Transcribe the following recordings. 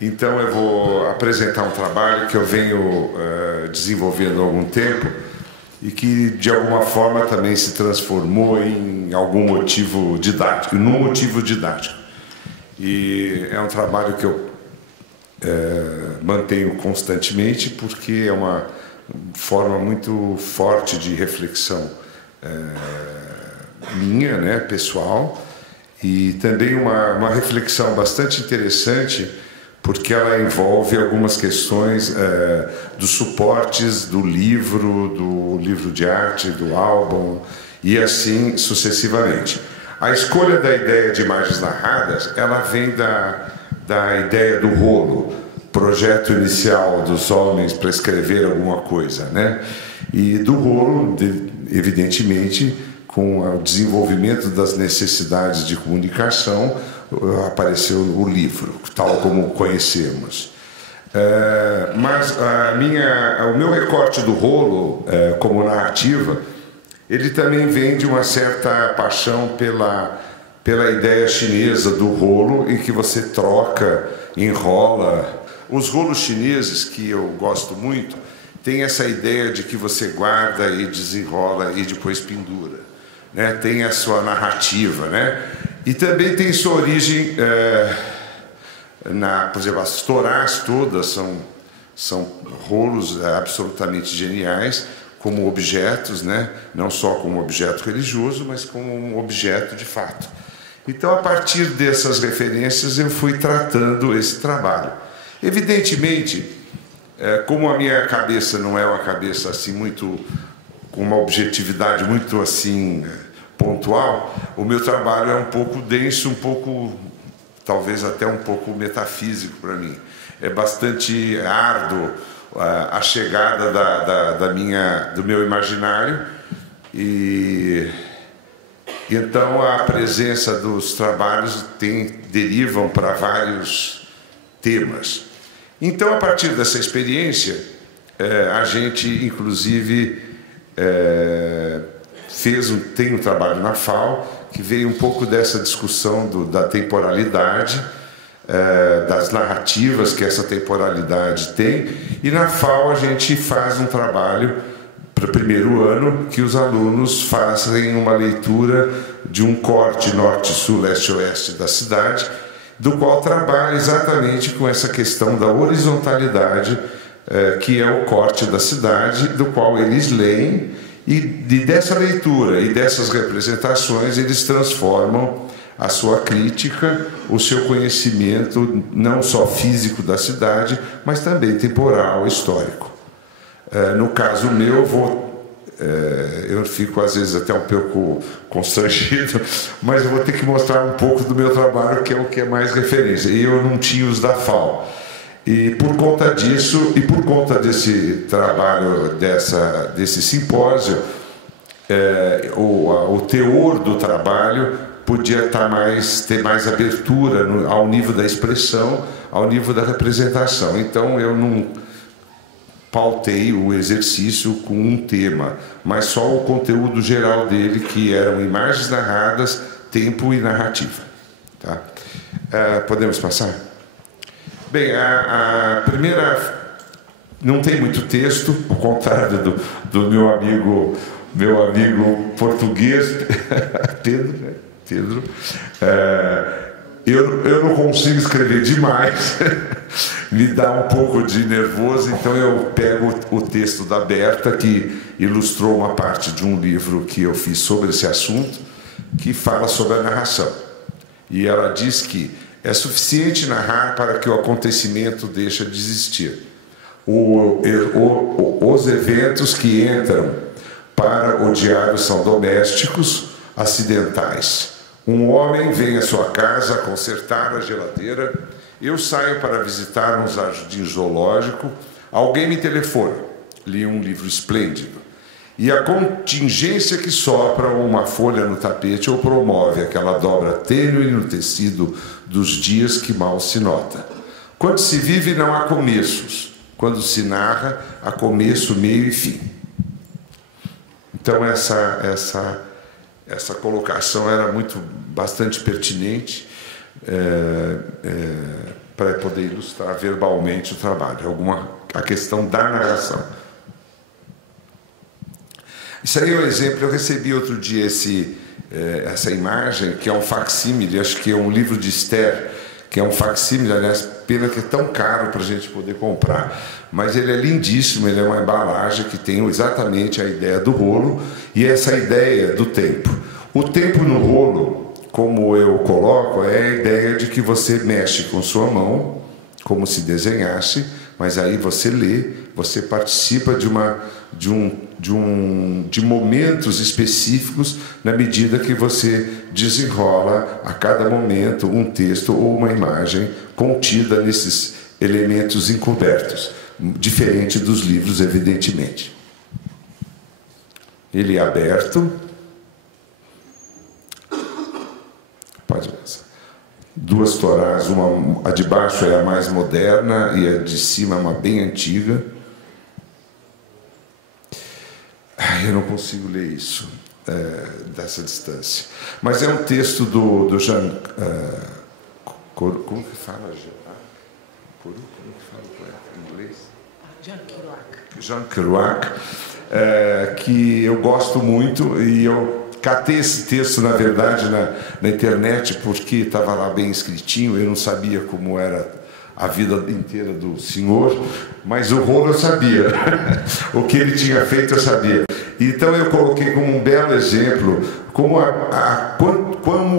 Então eu vou apresentar um trabalho que eu venho desenvolvendo há algum tempo e que de alguma forma também se transformou em algum motivo didático, num motivo didático. E é um trabalho que eu mantenho constantemente porque é uma forma muito forte de reflexão minha, né, pessoal, e também uma reflexão bastante interessante porque ela envolve algumas questões dos suportes do livro de arte, do álbum e assim sucessivamente. A escolha da ideia de imagens narradas, ela vem da ideia do rolo, projeto inicial dos homens para escrever alguma coisa, né? E do rolo, evidentemente, com o desenvolvimento das necessidades de comunicação, apareceu o livro, tal como conhecemos. Mas o meu recorte do rolo, como narrativa, ele também vem de uma certa paixão pela ideia chinesa do rolo, em que você troca, enrola. Os rolos chineses, que eu gosto muito, tem essa ideia de que você guarda e desenrola e depois pendura, né? Tem a sua narrativa, né? E também tem sua origem, por exemplo, as torás todas são rolos absolutamente geniais, como objetos, né? Não só como objeto religioso, mas como um objeto de fato. Então, a partir dessas referências, eu fui tratando esse trabalho. Evidentemente, como a minha cabeça não é uma cabeça assim muito com uma objetividade muito assim pontual, o meu trabalho é um pouco denso, um pouco, talvez até um pouco metafísico para mim. É bastante árduo a chegada do meu imaginário e então a presença dos trabalhos derivam para vários temas. Então, a partir dessa experiência, a gente, inclusive, tem um trabalho na FAO que veio um pouco dessa discussão da temporalidade, das narrativas que essa temporalidade tem, e na FAO a gente faz um trabalho para o primeiro ano que os alunos fazem uma leitura de um corte norte-sul, leste-oeste da cidade, do qual trabalha exatamente com essa questão da horizontalidade, que é o corte da cidade, do qual eles leem, e dessa leitura e dessas representações eles transformam a sua crítica, o seu conhecimento, não só físico da cidade, mas também temporal, histórico. No caso meu, eu fico às vezes até um pouco constrangido, mas eu vou ter que mostrar um pouco do meu trabalho, que é o que é mais referência. E eu não tinha os da FAO. E por conta disso, e por conta desse trabalho, desse simpósio, o teor do trabalho podia ter mais abertura ao nível da expressão, ao nível da representação. Então eu não pautei o exercício com um tema, mas só o conteúdo geral dele, que eram imagens narradas, tempo e narrativa. Tá? Podemos passar? Bem, a primeira não tem muito texto, ao contrário do meu amigo português, Pedro, né? Pedro. Eu não consigo escrever demais, me dá um pouco de nervoso, então eu pego o texto da Berta, que ilustrou uma parte de um livro que eu fiz sobre esse assunto, que fala sobre a narração. E ela diz que é suficiente narrar para que o acontecimento deixe de existir. Os eventos que entram para o diário são domésticos, acidentais. Um homem vem à sua casa consertar a geladeira, eu saio para visitar um jardim zoológico, alguém me telefona, li um livro esplêndido, e a contingência que sopra uma folha no tapete ou promove aquela dobra tênue no tecido dos dias que mal se nota. Quando se vive não há começos, quando se narra há começo, meio e fim. Então essa colocação era bastante pertinente para poder ilustrar verbalmente o trabalho, a questão da narração. Isso aí é um exemplo. Eu recebi outro dia essa imagem, que é um facsímile, acho que é um livro de Esther, que é um facsímile, aliás, pena que é tão caro para a gente poder comprar, mas ele é lindíssimo, ele é uma embalagem que tem exatamente a ideia do rolo e essa ideia do tempo. O tempo no rolo, como eu coloco, é a ideia de que você mexe com sua mão, como se desenhasse, mas aí você lê, você participa de momentos específicos na medida que você desenrola a cada momento um texto ou uma imagem contida nesses elementos encobertos, diferente dos livros, evidentemente. Ele é aberto. Pode pensar. Duas torás, a de baixo é a mais moderna e a de cima é uma bem antiga. Eu não consigo ler isso dessa distância. Mas é um texto do Jean... como que fala? Como que fala o poeta em inglês? Jean Kerouac, que eu gosto muito, e eu catei esse texto, na verdade, na internet, porque estava lá bem escritinho, eu não sabia como era a vida inteira do senhor, mas o rolo eu sabia. O que ele tinha feito eu sabia. Então eu coloquei como um belo exemplo como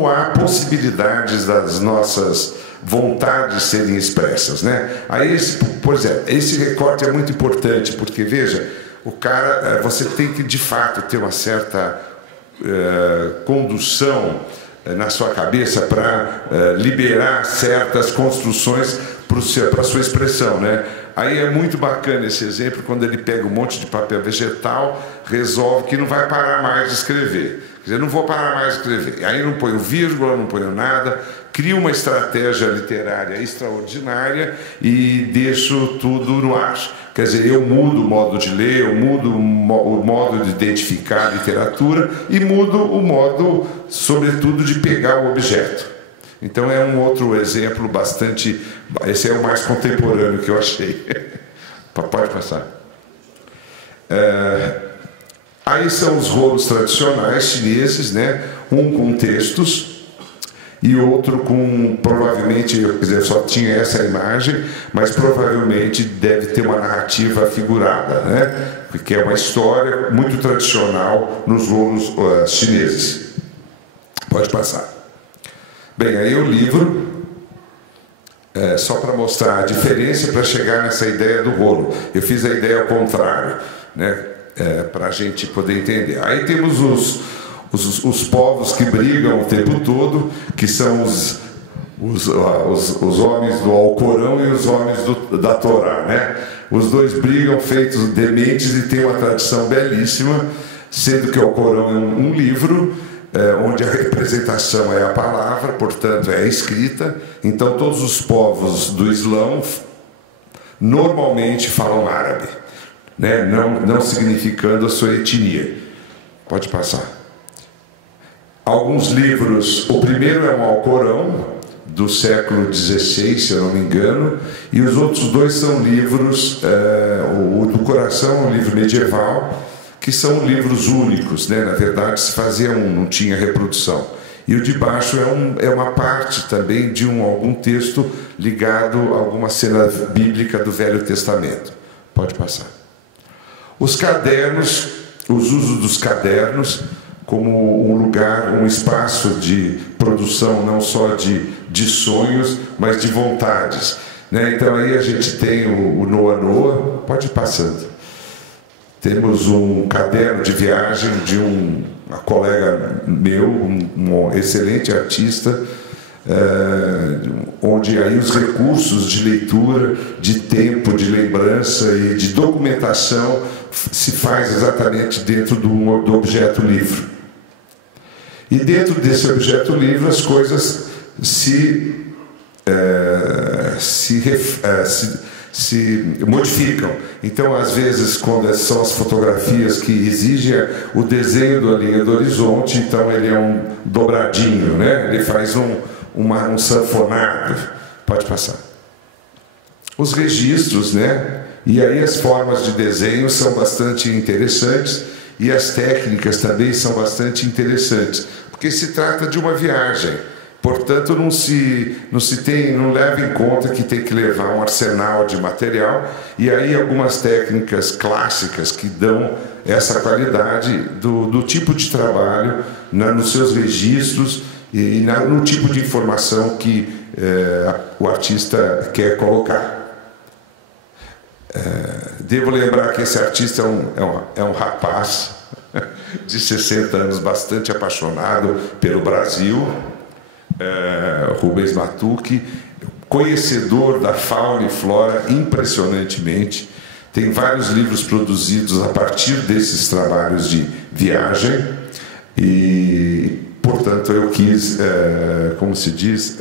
há possibilidades das nossas vontades serem expressas, né? Aí, por exemplo, esse recorte é muito importante, porque, veja, o cara, você tem que, de fato, ter uma certa condução na sua cabeça para liberar certas construções para a sua expressão, né? Aí é muito bacana esse exemplo, quando ele pega um monte de papel vegetal, resolve que não vai parar mais de escrever. Quer dizer, não vou parar mais de escrever. Aí não ponho vírgula, não ponho nada, crio uma estratégia literária extraordinária e deixo tudo no ar. Quer dizer, eu mudo o modo de ler, eu mudo o modo de identificar a literatura e mudo o modo, sobretudo, de pegar o objeto. Então é um outro exemplo bastante... Esse é o mais contemporâneo que eu achei. Pode passar. Aí são os rolos tradicionais chineses, né? Um com textos e outro com, provavelmente, quer dizer, só tinha essa imagem, mas provavelmente deve ter uma narrativa figurada, né? Porque é uma história muito tradicional nos rolos chineses. Pode passar. Bem, aí o livro, só para mostrar a diferença, para chegar nessa ideia do rolo. Eu fiz a ideia ao contrário, né? Para a gente poder entender. Aí temos os povos que brigam o tempo todo, que são os homens do Alcorão e os homens da Torá, né? Os dois brigam feitos dementes e tem uma tradição belíssima, sendo que o Alcorão é um livro onde a representação é a palavra, portanto é a escrita. Então todos os povos do Islão normalmente falam árabe, né? Não significando a sua etnia. Pode passar. Alguns livros, o primeiro é o Alcorão, do século XVI, se eu não me engano, e os outros dois são livros, o do Coração é um livro medieval, que são livros únicos, né? Na verdade se fazia não tinha reprodução. E o de baixo é uma parte também de algum texto ligado a alguma cena bíblica do Velho Testamento. Pode passar. Os cadernos, os usos dos cadernos como um lugar, um espaço de produção não só de sonhos, mas de vontades, né? Então aí a gente tem o Noa Noa, pode ir passando. Temos um caderno de viagem de um colega meu, um excelente artista, onde aí os recursos de leitura, de tempo, de lembrança e de documentação se faz exatamente dentro do objeto livro. E dentro desse objeto livro as coisas se modificam. Então, às vezes, quando são as fotografias que exigem o desenho da linha do horizonte, então ele é um dobradinho, né? Ele faz um sanfonado. Pode passar. os registros, né? E aí as formas de desenho são bastante interessantes e as técnicas também são bastante interessantes, porque se trata de uma viagem. Portanto, não leva em conta que tem que levar um arsenal de material, e aí algumas técnicas clássicas que dão essa qualidade do tipo de trabalho nos seus registros e no tipo de informação que o artista quer colocar. Devo lembrar que esse artista é um rapaz de 60 anos, bastante apaixonado pelo Brasil, Rubens Matucci, conhecedor da fauna e flora impressionantemente. Tem vários livros produzidos a partir desses trabalhos de viagem e, portanto, eu quis, como se diz,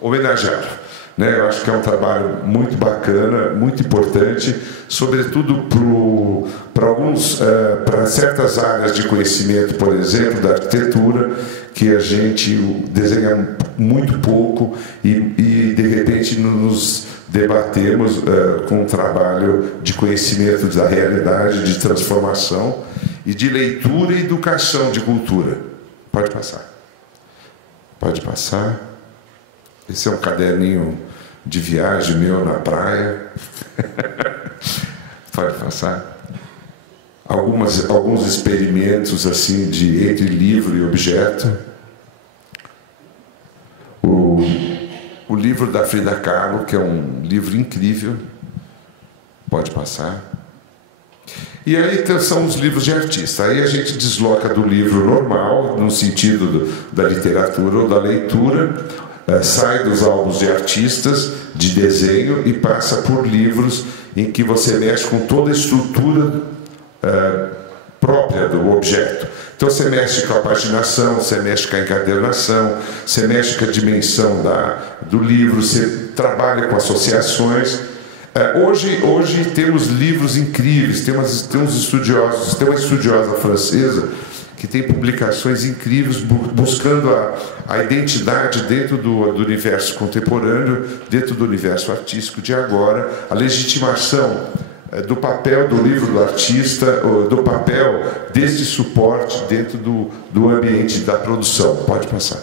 homenageá-lo. Eu acho que é um trabalho muito bacana, muito importante, sobretudo para certas áreas de conhecimento, por exemplo, da arquitetura, que a gente desenha muito pouco e de repente nos debatemos com um trabalho de conhecimento da realidade, de transformação e de leitura e educação de cultura. Pode passar. Pode passar. Esse é um caderninho de viagem meu na praia. Pode passar. Alguns experimentos assim entre livro e objeto. O livro da Frida Kahlo, que é um livro incrível. Pode passar. E aí são os livros de artista. Aí a gente desloca do livro normal, no sentido da literatura ou da leitura, sai dos álbuns de artistas, de desenho, e passa por livros em que você mexe com toda a estrutura própria do objeto. Então você mexe com a paginação, você mexe com a encadernação, você mexe com a dimensão do livro, você trabalha com associações. Hoje temos livros incríveis, tem uns estudiosos, tem uma estudiosa francesa que tem publicações incríveis buscando a identidade dentro do universo contemporâneo, dentro do universo artístico de agora, a legitimação do papel do livro do artista, do papel deste suporte dentro do ambiente da produção. Pode passar.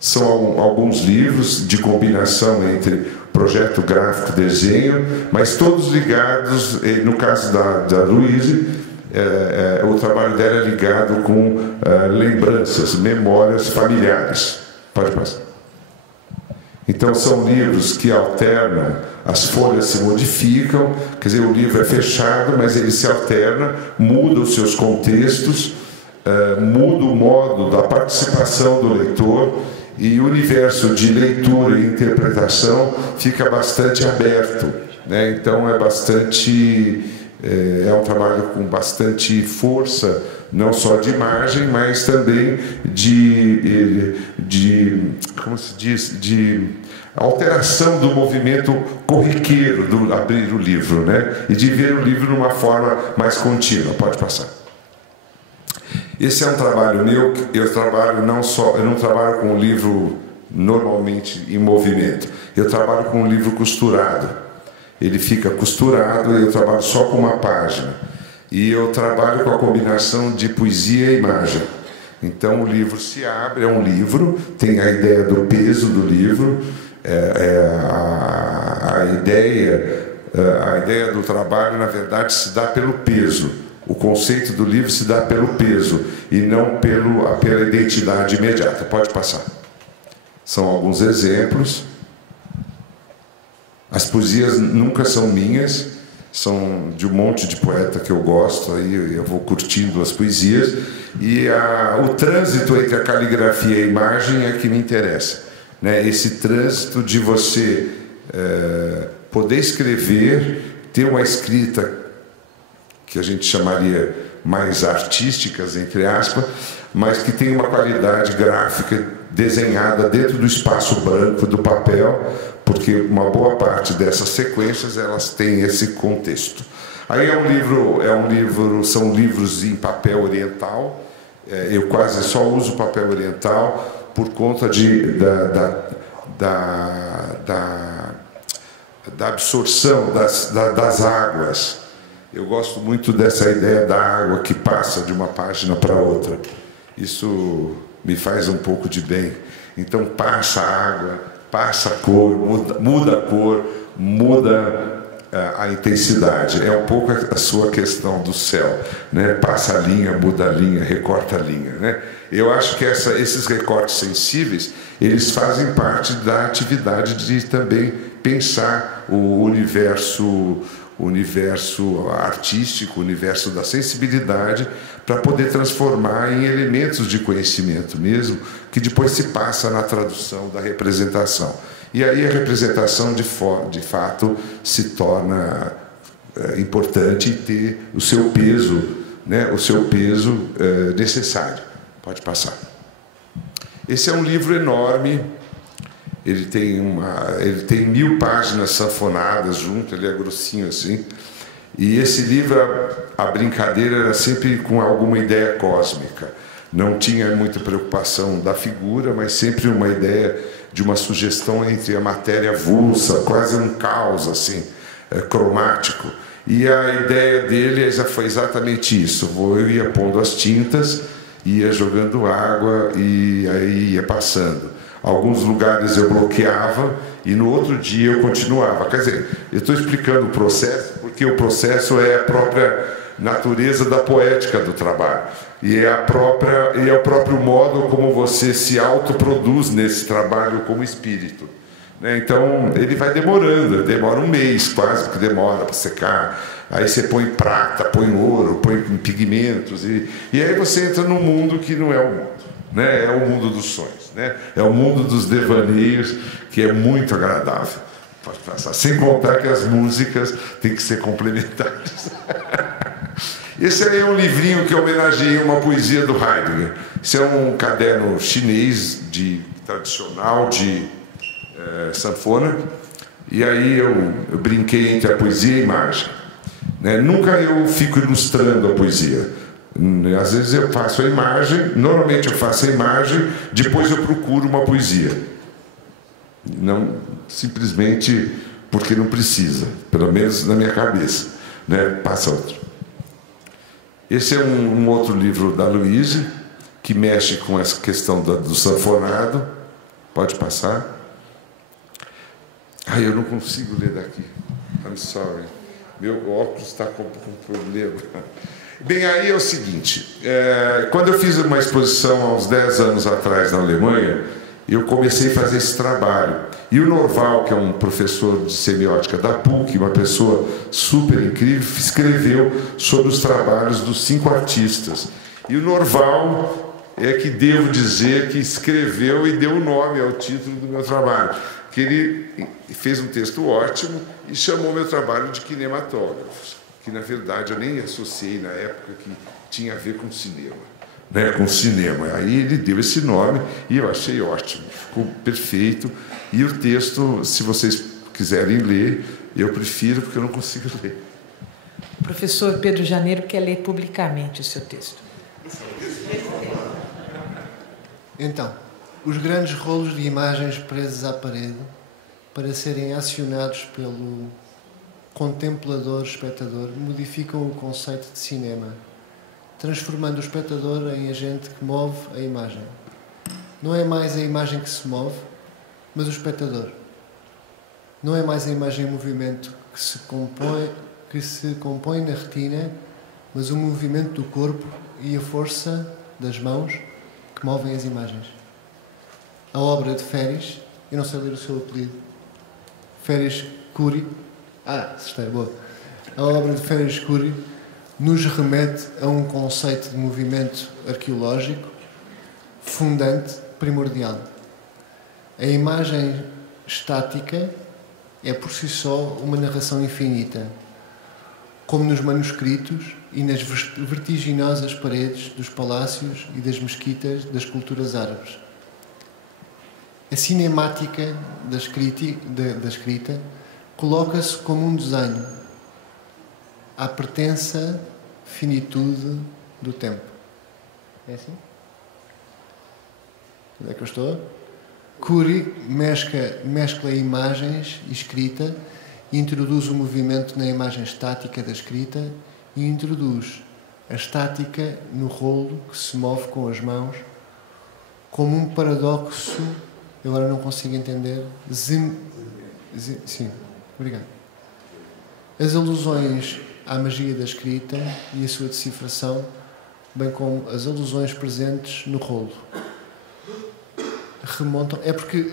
São alguns livros de combinação entre projeto gráfico e desenho, mas todos ligados, no caso da Louise, o trabalho dela é ligado com lembranças, memórias familiares. Pode passar. Então são livros que alternam, as folhas se modificam, quer dizer, o livro é fechado, mas ele se alterna, muda os seus contextos, muda o modo da participação do leitor, e o universo de leitura e interpretação fica bastante aberto, né? Então é um trabalho com bastante força, não só de imagem, mas também de como se diz, de alteração do movimento corriqueiro do abrir o livro, né? E de ver o livro de uma forma mais contínua. Pode passar. Esse é um trabalho meu. Eu não trabalho com o livro normalmente em movimento. Eu trabalho com um livro costurado. Ele fica costurado e eu trabalho só com uma página. E eu trabalho com a combinação de poesia e imagem. Então o livro se abre, é um livro, tem a ideia do peso do livro, a ideia do trabalho, na verdade, se dá pelo peso. O conceito do livro se dá pelo peso e não pela identidade imediata. Pode passar. São alguns exemplos. As poesias nunca são minhas, são de um monte de poeta que eu gosto, aí eu vou curtindo as poesias, e o trânsito entre a caligrafia e a imagem é que me interessa, né? Esse trânsito de você poder escrever, ter uma escrita que a gente chamaria mais artísticas, entre aspas, mas que tem uma qualidade gráfica desenhada dentro do espaço branco do papel, porque uma boa parte dessas sequências elas têm esse contexto. Aí são livros em papel oriental. Eu quase só uso papel oriental por conta da absorção das águas. Eu gosto muito dessa ideia da água que passa de uma página para outra. Isso me faz um pouco de bem. Então passa a água, passa a cor, muda a cor, muda a intensidade. É um pouco a sua questão do céu, né? Passa a linha, muda a linha, recorta a linha, né? Eu acho que esses recortes sensíveis, eles fazem parte da atividade de também pensar o universo artístico, o universo da sensibilidade, para poder transformar em elementos de conhecimento mesmo, que depois se passa na tradução da representação. E aí a representação, de fato, se torna importante e ter o seu peso, né, o seu peso necessário. Pode passar. Esse é um livro enorme. Ele tem 1000 páginas sanfonadas junto, ele é grossinho assim. E esse livro, a brincadeira era sempre com alguma ideia cósmica. Não tinha muita preocupação da figura, mas sempre uma ideia de uma sugestão entre a matéria avulsa, quase um caos assim, cromático. E a ideia dele foi exatamente isso. Eu ia pondo as tintas, ia jogando água e aí ia passando. Alguns lugares eu bloqueava e no outro dia eu continuava. Quer dizer, eu estou explicando o processo porque o processo é a própria natureza da poética do trabalho. E é o próprio modo como você se autoproduz nesse trabalho como espírito. Né? Então, ele vai demorando, demora um mês quase, porque demora para secar. Aí você põe prata, põe ouro, põe pigmentos. E aí você entra num mundo que não é o mundo. Né? É o mundo dos sonhos, né? É o mundo dos devaneios, que é muito agradável. Pode passar. Sem contar que as músicas têm que ser complementares. Esse aí é um livrinho que homenageia uma poesia do Heidegger. Esse é um caderno chinês tradicional de sanfona. E aí eu brinquei entre a poesia e a imagem. Né? Nunca eu fico ilustrando a poesia. Às vezes eu faço a imagem, normalmente eu faço a imagem, depois eu procuro uma poesia. Não simplesmente porque não precisa, pelo menos na minha cabeça. Né? Passa outro. Esse é um outro livro da Luíse, que mexe com essa questão do sanfonado. Pode passar. Ai, eu não consigo ler daqui. I'm sorry. Meu óculos está com problema. Bem, aí é o seguinte, quando eu fiz uma exposição há uns 10 anos atrás na Alemanha, eu comecei a fazer esse trabalho. E o Norval, que é um professor de semiótica da PUC, uma pessoa super incrível, escreveu sobre os trabalhos dos 5 artistas. E o Norval é que devo dizer que escreveu e deu o nome ao título do meu trabalho. Que ele fez um texto ótimo e chamou meu trabalho de Kinematógrafos, que na verdade eu nem associei na época que tinha a ver com cinema, né? Com cinema. Aí ele deu esse nome e eu achei ótimo, ficou perfeito. E o texto, se vocês quiserem ler, eu prefiro porque eu não consigo ler. O professor Pedro Janeiro quer ler publicamente o seu texto. Então, os grandes rolos de imagens presos à parede para serem acionados pelo contemplador-espectador modificam o conceito de cinema, transformando o espectador em agente que move a imagem. Não é mais a imagem que se move, mas o espectador. Não é mais a imagem em movimento que se compõe na retina, mas o movimento do corpo e a força das mãos que movem as imagens. A obra de Ferris, eu não sei ler o seu apelido, Ferris Curi, está boa. A obra de Ferris Curi nos remete a um conceito de movimento arqueológico fundante, primordial. A imagem estática é por si só uma narração infinita, como nos manuscritos e nas vertiginosas paredes dos palácios e das mesquitas das culturas árabes. A cinemática da escrita coloca-se como um desenho à pertença finitude do tempo. É assim? Onde é que eu estou? Curie mescla imagens e escrita, introduz o movimento na imagem estática da escrita e introduz a estática no rolo que se move com as mãos, como um paradoxo, eu agora não consigo entender, sim, obrigado. As alusões à magia da escrita e a sua decifração, bem como as alusões presentes no rolo. Remontam... É porque...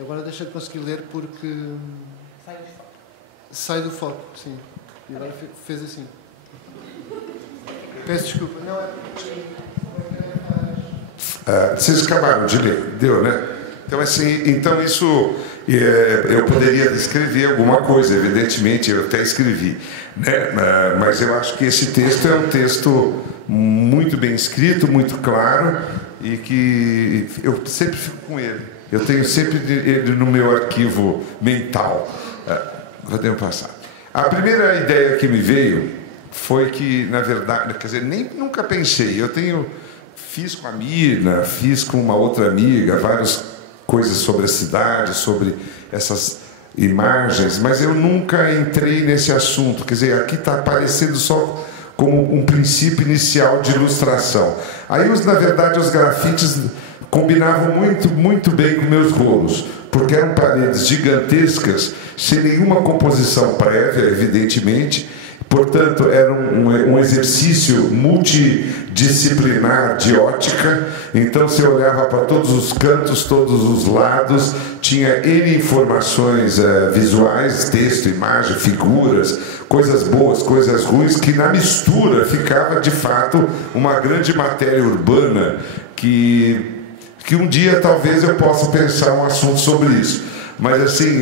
agora deixa de conseguir ler porque... Sai do foco, sim. E agora fez assim. Peço desculpa. Não é... Vocês acabaram de ler, deu, né? Então, assim, isso eu poderia escrever alguma coisa, evidentemente, eu até escrevi, né? Mas eu acho que esse texto é um texto muito bem escrito, muito claro, e que eu sempre fico com ele. Eu tenho sempre ele no meu arquivo mental. Podemos passar. A primeira ideia que me veio foi que, na verdade, quer dizer, nunca pensei. Fiz com a Mirna, fiz com uma outra amiga, várias coisas sobre a cidade, sobre essas imagens, mas eu nunca entrei nesse assunto. Quer dizer, aqui está aparecendo só como um princípio inicial de ilustração. Aí, na verdade, os grafites combinavam muito bem com meus rolos, porque eram paredes gigantescas, sem nenhuma composição prévia, evidentemente. Portanto, era um exercício multidisciplinar de ótica. Então, você olhava para todos os cantos, todos os lados, tinha N informações visuais, texto, imagem, figuras, coisas boas, coisas ruins, que na mistura ficava, de fato, uma grande matéria urbana que um dia talvez eu possa pensar um assunto sobre isso. Mas, assim,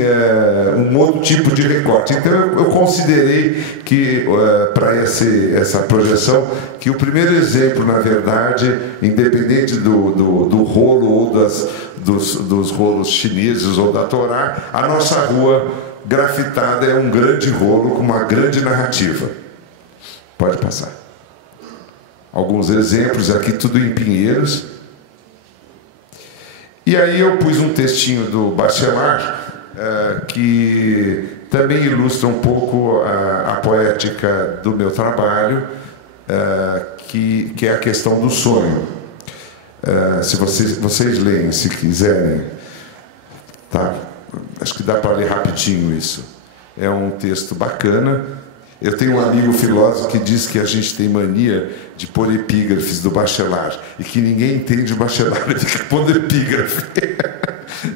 um outro tipo de recorte. Então, eu considerei que, para essa projeção, que o primeiro exemplo, na verdade, independente do rolo ou dos rolos chineses ou da Torá, a nossa rua grafitada é um grande rolo com uma grande narrativa. Pode passar. Alguns exemplos aqui, tudo em Pinheiros. E aí eu pus um textinho do Bachelard, que também ilustra um pouco a poética do meu trabalho, que é a questão do sonho. Se vocês leem, se quiserem, tá? Acho que dá para ler rapidinho isso. É um texto bacana. Eu tenho um amigo filósofo que diz que a gente tem mania de pôr epígrafes do Bachelard e que ninguém entende o Bachelard, ele fica pondo epígrafe.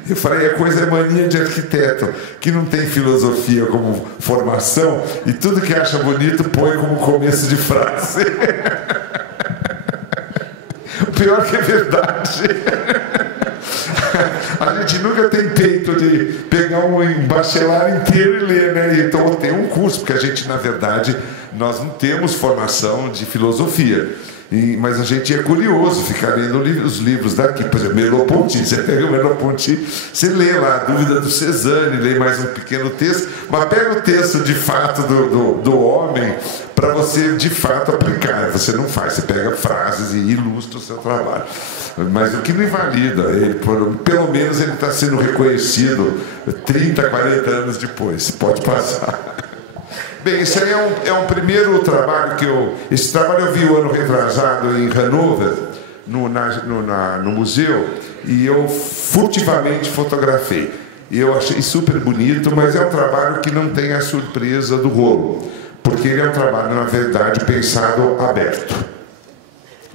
Eu falei, é mania de arquiteto, que não tem filosofia como formação e tudo que acha bonito põe como começo de frase. O pior que é verdade. A gente nunca tem peito de pegar um Bachelard inteiro e ler, né? Então tem um curso, porque a gente, na verdade, nós não temos formação de filosofia. Mas a gente é curioso ficar lendo os livros daqui. Por exemplo, Merleau-Ponty, você pega o Merleau-Ponty, você lê lá a Dúvida do Cézanne, lê mais um pequeno texto, mas pega o texto de fato do homem para você de fato aplicar. Você não faz, você pega frases e ilustra o seu trabalho. Mas o que não invalida, pelo menos ele está sendo reconhecido 30, 40 anos depois. Pode passar. Bem, esse aí é um primeiro trabalho que esse trabalho eu vi o ano retrasado em Hanover, no museu, e eu furtivamente fotografei. E eu achei super bonito, mas é um trabalho que não tem a surpresa do rolo, porque ele é um trabalho, na verdade, pensado aberto.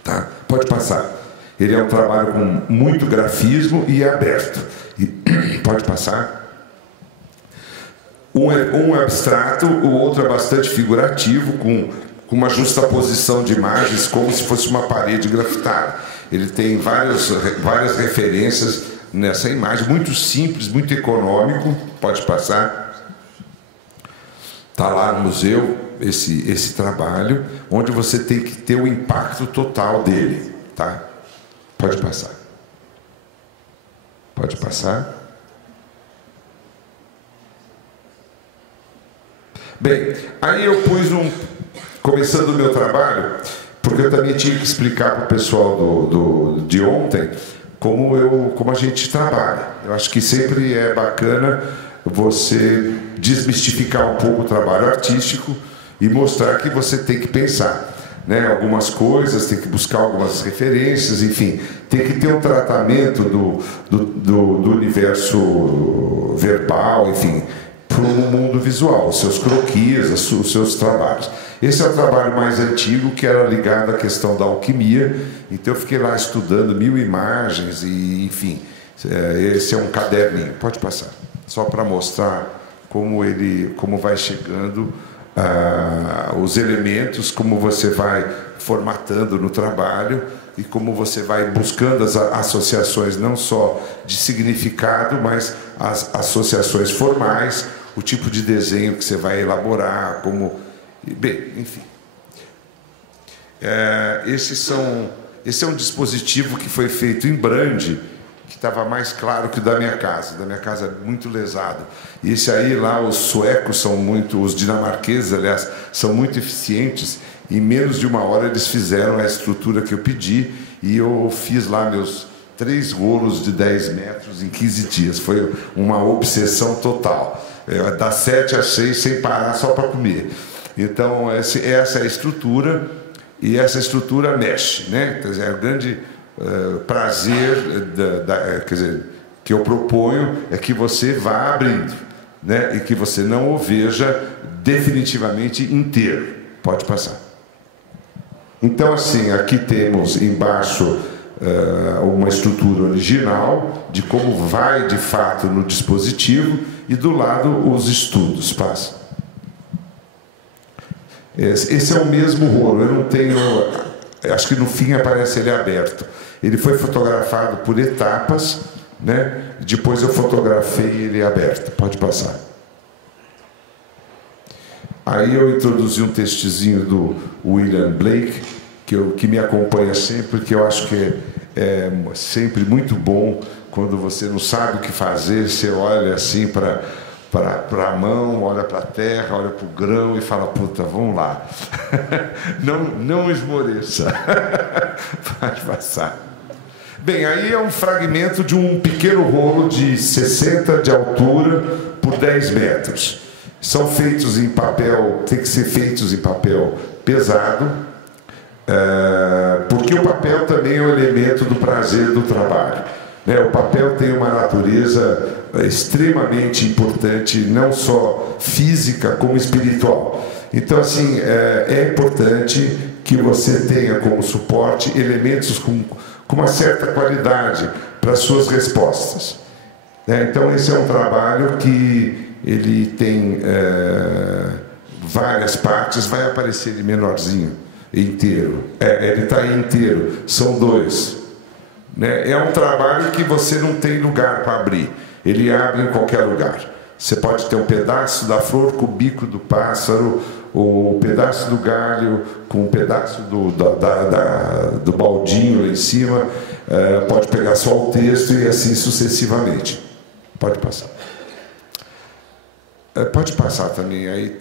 Tá? Pode passar. Ele é um trabalho com muito grafismo e é aberto. Pode passar. Um é abstrato, o outro é bastante figurativo, com uma justaposição de imagens, como se fosse uma parede grafitada. Ele tem várias referências nessa imagem, muito simples, muito econômico. Pode passar. Está lá no museu esse trabalho, onde você tem que ter o impacto total dele. Tá? Pode passar. Pode passar. Bem, aí eu pus começando o meu trabalho, porque eu também tinha que explicar para o pessoal de ontem como a gente trabalha. Eu acho que sempre é bacana você desmistificar um pouco o trabalho artístico e mostrar que você tem que pensar, né, algumas coisas, tem que buscar algumas referências, enfim, tem que ter um tratamento do universo verbal, enfim, para o mundo visual, os seus croquis, os seus trabalhos. Esse é o trabalho mais antigo, que era ligado à questão da alquimia, então eu fiquei lá estudando 1000 imagens, e enfim, esse é um caderninho, pode passar, só para mostrar como vai chegando os elementos, como você vai formatando no trabalho e como você vai buscando as associações não só de significado, mas as associações formais, o tipo de desenho que você vai elaborar, bem, enfim. Esse é um dispositivo que foi feito em Brande, que estava mais claro que o da minha casa. Da minha casa é muito lesado. E esse aí lá, os suecos são muito, os dinamarqueses, aliás, são muito eficientes. Em menos de 1 hora eles fizeram a estrutura que eu pedi e eu fiz lá meus 3 rolos de 10 metros em 15 dias. Foi uma obsessão total. Das 7 às 6 sem parar só para comer. Então, essa é a estrutura, e essa estrutura mexe, né? Quer dizer, é o grande prazer quer dizer, que eu proponho é que você vá abrindo, né? E que você não o veja definitivamente inteiro. Pode passar. Então, assim, aqui temos embaixo uma estrutura original de como vai de fato no dispositivo, e do lado os estudos. Passa. Esse é o mesmo rolo. Eu não tenho... Acho que no fim aparece ele aberto. Ele foi fotografado por etapas, né? Depois eu fotografei ele aberto. Pode passar. Aí eu introduzi um textezinho do William Blake, que me acompanha sempre, que eu acho que é sempre muito bom quando você não sabe o que fazer, você olha assim para a mão, olha para a terra, olha para o grão e fala, puta, vamos lá. Não esmoreça. Pode passar. Bem, aí é um fragmento de um pequeno rolo de 60 de altura por 10 metros. São feitos em papel, tem que ser feitos em papel pesado, porque o papel também é um elemento do prazer do trabalho. O papel tem uma natureza extremamente importante, não só física, como espiritual. Então, assim, é importante que você tenha como suporte elementos com uma certa qualidade para as suas respostas. Então, esse é um trabalho que ele tem várias partes, vai aparecer ele menorzinho, inteiro. Ele está inteiro, são 2. É um trabalho que você não tem lugar para abrir. Ele abre em qualquer lugar. Você pode ter um pedaço da flor com o bico do pássaro, ou um pedaço do galho com um pedaço do baldinho lá em cima. Pode pegar só o texto e assim sucessivamente. Pode passar. Pode passar também. Aí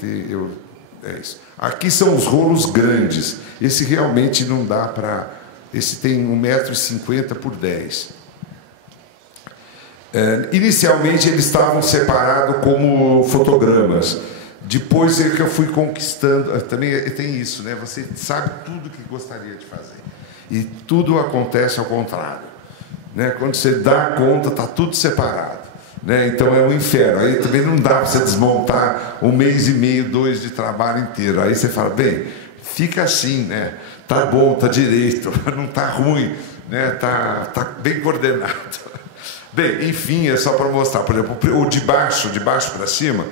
é isso. Aqui são os rolos grandes. Esse realmente não dá para... Esse tem 1,50 m por 10. Inicialmente eles estavam separados como fotogramas. Depois é que eu fui conquistando. Também tem isso, né? Você sabe tudo que gostaria de fazer. E tudo acontece ao contrário. Né? Quando você dá conta, está tudo separado. Né? Então é um inferno. Aí também não dá para você desmontar 1 mês e meio, 2 de trabalho inteiro. Aí você fala, bem, fica assim, né? Tá bom, tá direito, não tá ruim, né? Tá bem coordenado. Bem, enfim, é só para mostrar. Por exemplo, o de baixo para cima,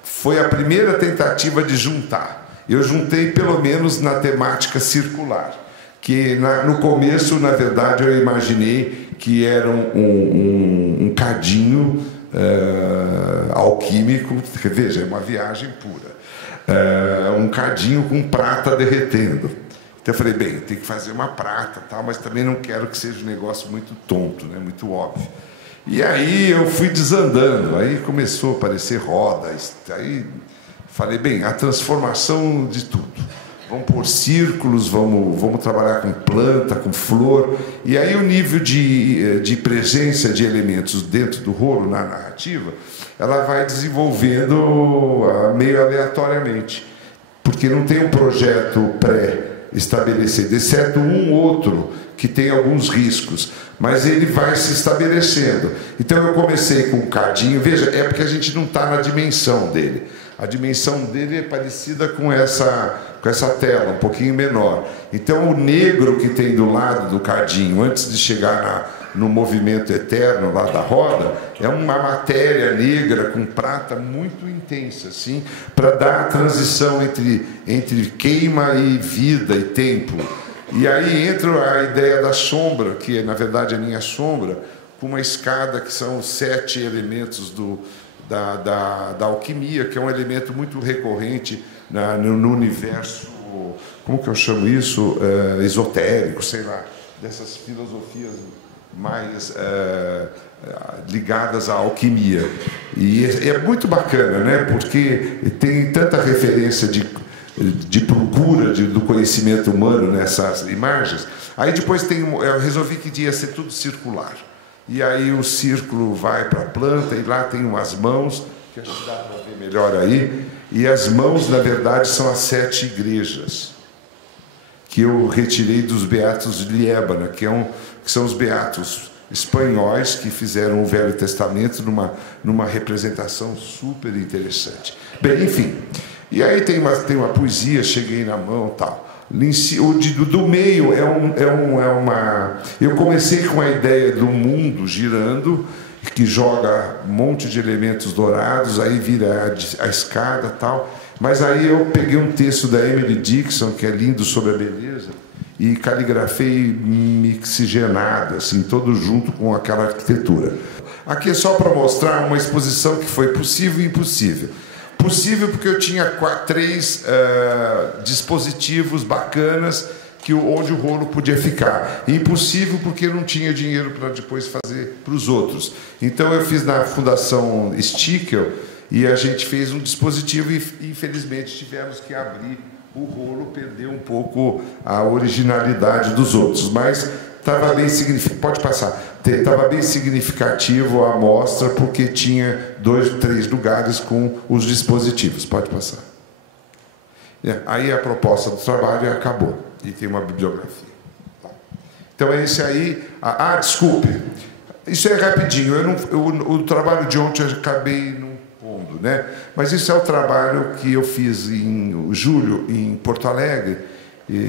foi a primeira tentativa de juntar. Eu juntei pelo menos na temática circular, que no começo, na verdade, eu imaginei que era um cadinho alquímico. Veja, é uma viagem pura. Um cadinho com prata derretendo. Então eu falei, bem, tem que fazer uma prata, tal, mas também não quero que seja um negócio muito tonto, né, muito óbvio. E aí eu fui desandando, aí começou a aparecer rodas, aí falei, bem, a transformação de tudo. vamos pôr círculos, vamos trabalhar com planta, com flor. E aí o nível de presença de elementos dentro do rolo, na narrativa, ela vai desenvolvendo meio aleatoriamente. Porque não tem um projeto pré-estabelecido, exceto um outro que tem alguns riscos, mas ele vai se estabelecendo. Então eu comecei com um cadinho, veja, é porque a gente não está na dimensão dele. A dimensão dele é parecida com essa tela, um pouquinho menor. Então o negro que tem do lado do cadinho, antes de chegar no movimento eterno lá da roda, é uma matéria negra com prata muito intensa, assim, para dar a transição entre queima e vida e tempo. E aí entra a ideia da sombra, que na verdade é a minha sombra, com uma escada que são os 7 elementos da alquimia, que é um elemento muito recorrente no universo, como que eu chamo isso? Esotérico, sei lá, dessas filosofias mais ligadas à alquimia. E é muito bacana, né? Porque tem tanta referência de procura do conhecimento humano nessas imagens. Aí depois eu resolvi que ia ser tudo circular. E aí o círculo vai para a planta e lá tem umas mãos, que acho que dá para ver melhor aí. E as mãos, na verdade, são as 7 igrejas que eu retirei dos Beatos de Liébana, que são os Beatos espanhóis que fizeram o Velho Testamento numa representação super interessante. Bem, enfim... E aí tem uma poesia, cheguei na mão, tal. O do meio eu comecei com a ideia do mundo girando, que joga um monte de elementos dourados, aí vira a escada, tal. Mas aí eu peguei um texto da Emily Dickinson, que é lindo sobre a beleza, e caligrafei mixigenado, assim, todo junto com aquela arquitetura. Aqui é só para mostrar uma exposição que foi possível e impossível. Possível porque eu tinha 3 dispositivos bacanas onde o rolo podia ficar. E impossível porque eu não tinha dinheiro para depois fazer para os outros. Então eu fiz na Fundação Stickel e a gente fez um dispositivo e infelizmente tivemos que abrir o rolo, perder um pouco a originalidade dos outros. Mas estava bem significativo. Pode passar. Estava bem significativo a amostra, porque tinha 2, 3 lugares com os dispositivos. Pode passar. Aí a proposta do trabalho acabou. E tem uma bibliografia. Então, é esse aí... desculpe. Isso é rapidinho. O trabalho de ontem eu acabei não pondo, né? Mas isso é o trabalho que eu fiz em julho, em Porto Alegre,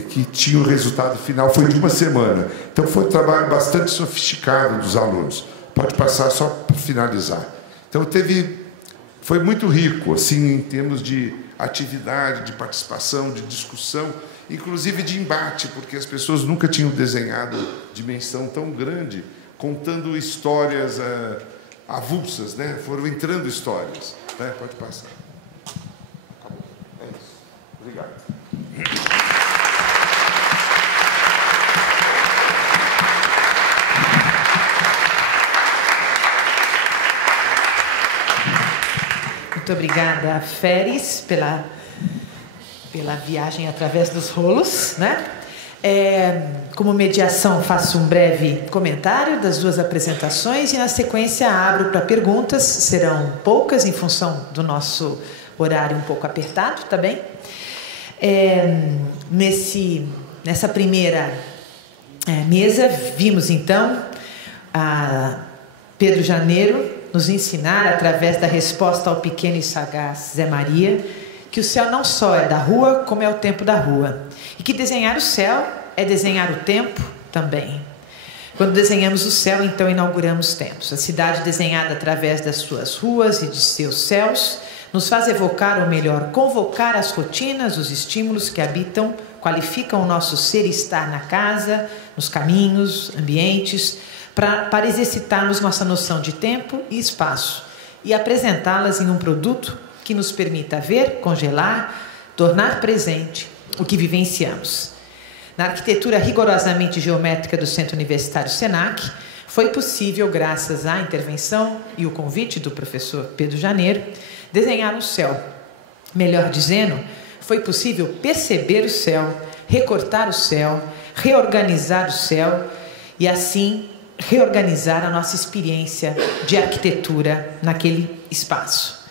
que tinha o resultado final, foi de uma semana. Então foi um trabalho bastante sofisticado dos alunos. Pode passar só para finalizar. Então foi muito rico, assim, em termos de atividade, de participação, de discussão, inclusive de embate, porque as pessoas nunca tinham desenhado dimensão tão grande, contando histórias avulsas, né? Foram entrando histórias. Né? Pode passar. Acabou. É isso. Obrigado. Muito obrigada, Feres, pela viagem através dos rolos, né? Como mediação, faço um breve comentário das 2 apresentações e, na sequência, abro para perguntas. Serão poucas, em função do nosso horário um pouco apertado, tá bem? Nessa primeira mesa, vimos, então, a Pedro Janeiro nos ensinar, através da resposta ao pequeno e sagaz Zé Maria, que o céu não só é da rua, como é o tempo da rua. E que desenhar o céu é desenhar o tempo também. Quando desenhamos o céu, então inauguramos tempos. A cidade desenhada através das suas ruas e de seus céus nos faz evocar, ou melhor, convocar as rotinas, os estímulos que habitam, qualificam o nosso ser e estar na casa, nos caminhos, ambientes, para exercitarmos nossa noção de tempo e espaço e apresentá-las em um produto que nos permita ver, congelar, tornar presente o que vivenciamos. Na arquitetura rigorosamente geométrica do Centro Universitário Senac, foi possível, graças à intervenção e o convite do professor Pedro Janeiro, desenhar um céu. Melhor dizendo, foi possível perceber o céu, recortar o céu, reorganizar o céu e assim reorganizar a nossa experiência de arquitetura naquele espaço.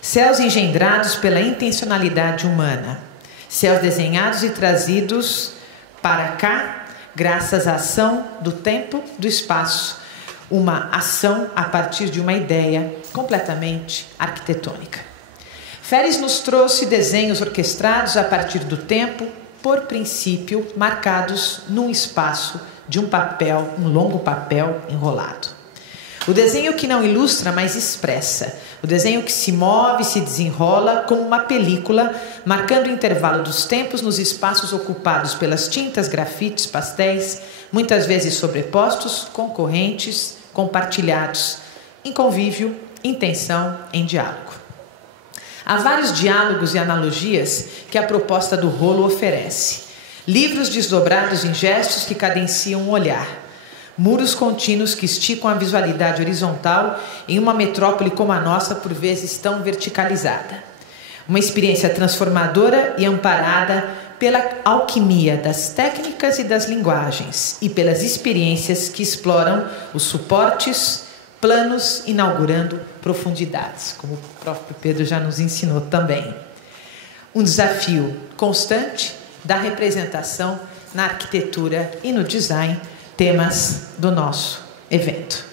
Céus engendrados pela intencionalidade humana, céus desenhados e trazidos para cá graças à ação do tempo, do espaço, uma ação a partir de uma ideia completamente arquitetônica. Feres nos trouxe desenhos orquestrados a partir do tempo, por princípio, marcados num espaço de um papel, um longo papel enrolado. O desenho que não ilustra, mas expressa. O desenho que se move, se desenrola como uma película, marcando o intervalo dos tempos nos espaços ocupados pelas tintas, grafites, pastéis, muitas vezes sobrepostos, concorrentes, compartilhados, em convívio, em tensão, em diálogo. Há vários diálogos e analogias que a proposta do rolo oferece. Livros desdobrados em gestos que cadenciam o olhar. Muros contínuos que esticam a visualidade horizontal em uma metrópole como a nossa, por vezes tão verticalizada. Uma experiência transformadora e amparada pela alquimia das técnicas e das linguagens e pelas experiências que exploram os suportes, planos, inaugurando profundidades, como o próprio Pedro já nos ensinou também. Um desafio constante da representação na arquitetura e no design, temas do nosso evento.